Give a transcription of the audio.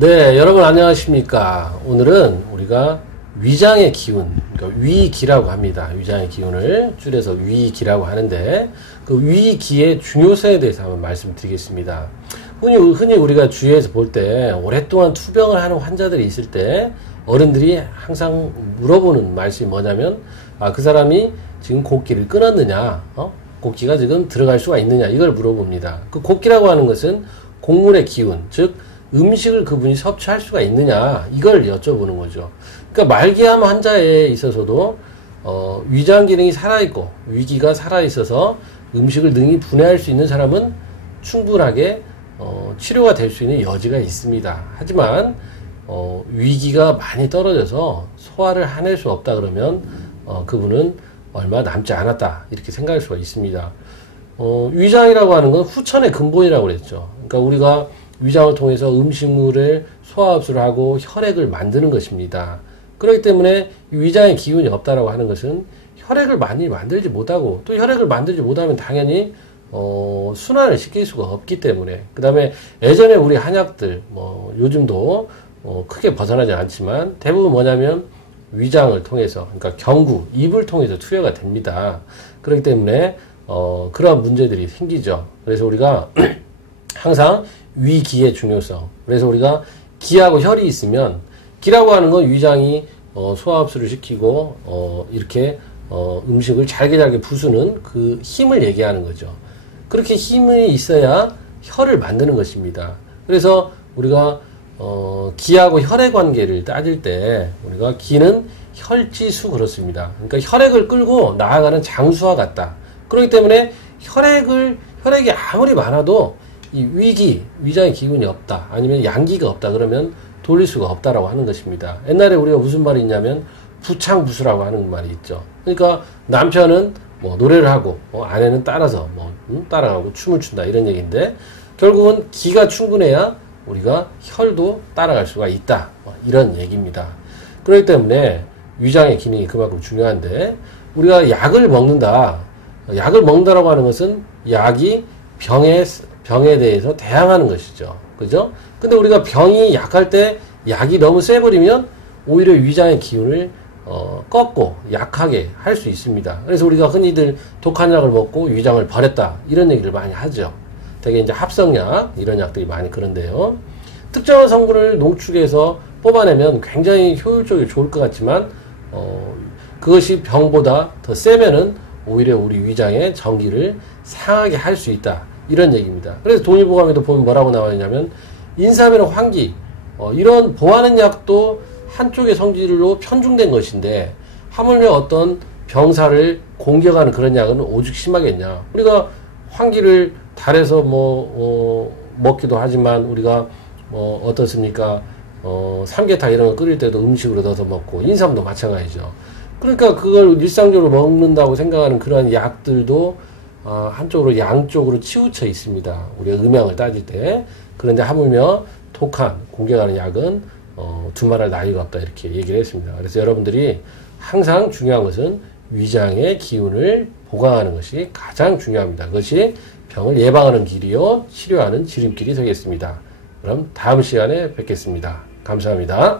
네, 여러분 안녕하십니까. 오늘은 우리가 위장의 기운, 그러니까 위기라고 합니다. 위장의 기운을 줄여서 위기라고 하는데 그 위기의 중요성에 대해서 한번 말씀드리겠습니다. 흔히, 흔히 우리가 주위에서 볼 때 오랫동안 투병을 하는 환자들이 있을 때 어른들이 항상 물어보는 말씀이 뭐냐면 아, 그 사람이 지금 곡기를 끊었느냐, 어? 곡기가 지금 들어갈 수가 있느냐 이걸 물어봅니다. 그 곡기라고 하는 것은 곡물의 기운, 즉 음식을 그분이 섭취할 수가 있느냐 이걸 여쭤보는 거죠. 그러니까 말기암 환자에 있어서도 어, 위장 기능이 살아 있고 위기가 살아 있어서 음식을 능히 분해할 수 있는 사람은 충분하게 어, 치료가 될 수 있는 여지가 있습니다. 하지만 어, 위기가 많이 떨어져서 소화를 해낼 수 없다 그러면 어, 그분은 얼마 남지 않았다 이렇게 생각할 수가 있습니다. 어, 위장이라고 하는 건 후천의 근본이라고 그랬죠. 그러니까 우리가 위장을 통해서 음식물을 소화 흡수를 하고 혈액을 만드는 것입니다. 그렇기 때문에 위장에 기운이 없다라고 하는 것은 혈액을 많이 만들지 못하고 또 혈액을 만들지 못하면 당연히 어, 순환을 시킬 수가 없기 때문에 그 다음에 예전에 우리 한약들 뭐 요즘도 어, 크게 벗어나지 않지만 대부분 뭐냐면 위장을 통해서 그러니까 경구 입을 통해서 투여가 됩니다. 그렇기 때문에 어, 그러한 문제들이 생기죠. 그래서 우리가 항상 위기의 중요성. 그래서 우리가 기하고 혈이 있으면 기라고 하는 건 위장이 어, 소화흡수를 시키고 어, 이렇게 어, 음식을 잘게 잘게 부수는 그 힘을 얘기하는 거죠. 그렇게 힘이 있어야 혈을 만드는 것입니다. 그래서 우리가 어, 기하고 혈의 관계를 따질 때 우리가 기는 혈지수 그렇습니다. 그러니까 혈액을 끌고 나아가는 장수와 같다. 그렇기 때문에 혈액을 혈액이 아무리 많아도 이 위기, 위장의 기운이 없다. 아니면 양기가 없다. 그러면 돌릴 수가 없다라고 하는 것입니다. 옛날에 우리가 무슨 말이 있냐면 부창부수라고 하는 말이 있죠. 그러니까 남편은 뭐 노래를 하고 뭐 아내는 따라서 뭐 음, 따라가고 춤을 춘다 이런 얘기인데 결국은 기가 충분해야 우리가 혈도 따라갈 수가 있다 뭐 이런 얘기입니다. 그렇기 때문에 위장의 기능이 그만큼 중요한데 우리가 약을 먹는다 약을 먹는다라고 하는 것은 약이 병에 병에 대해서 대항하는 것이죠. 그죠? 근데 우리가 병이 약할 때 약이 너무 세버리면 오히려 위장의 기운을 어, 꺾고 약하게 할 수 있습니다. 그래서 우리가 흔히들 독한 약을 먹고 위장을 버렸다 이런 얘기를 많이 하죠. 되게 이제 합성약 이런 약들이 많이 그런데요. 특정한 성분을 농축해서 뽑아내면 굉장히 효율적이 좋을 것 같지만 어, 그것이 병보다 더 세면은 오히려 우리 위장의 전기를 상하게 할 수 있다. 이런 얘기입니다. 그래서 동의보감에도 보면 뭐라고 나와 있냐면 인삼이나 환기 어, 이런 보하는 약도 한쪽의 성질로 편중된 것인데 하물며 어떤 병사를 공격하는 그런 약은 오죽 심하겠냐. 우리가 환기를 달에서 뭐 어, 먹기도 하지만 우리가 어, 어떻습니까? 어, 삼계탕 이런 거 끓일 때도 음식으로 넣어서 먹고 인삼도 마찬가지죠. 그러니까 그걸 일상적으로 먹는다고 생각하는 그러한 약들도 어, 한쪽으로 양쪽으로 치우쳐 있습니다. 우리가 음양을 따질 때. 그런데 하물며 독한 공격하는 약은 어, 두말할 나위가 없다 이렇게 얘기를 했습니다. 그래서 여러분들이 항상 중요한 것은 위장의 기운을 보강하는 것이 가장 중요합니다. 그것이 병을 예방하는 길이요 치료하는 지름길이 되겠습니다. 그럼 다음 시간에 뵙겠습니다. 감사합니다.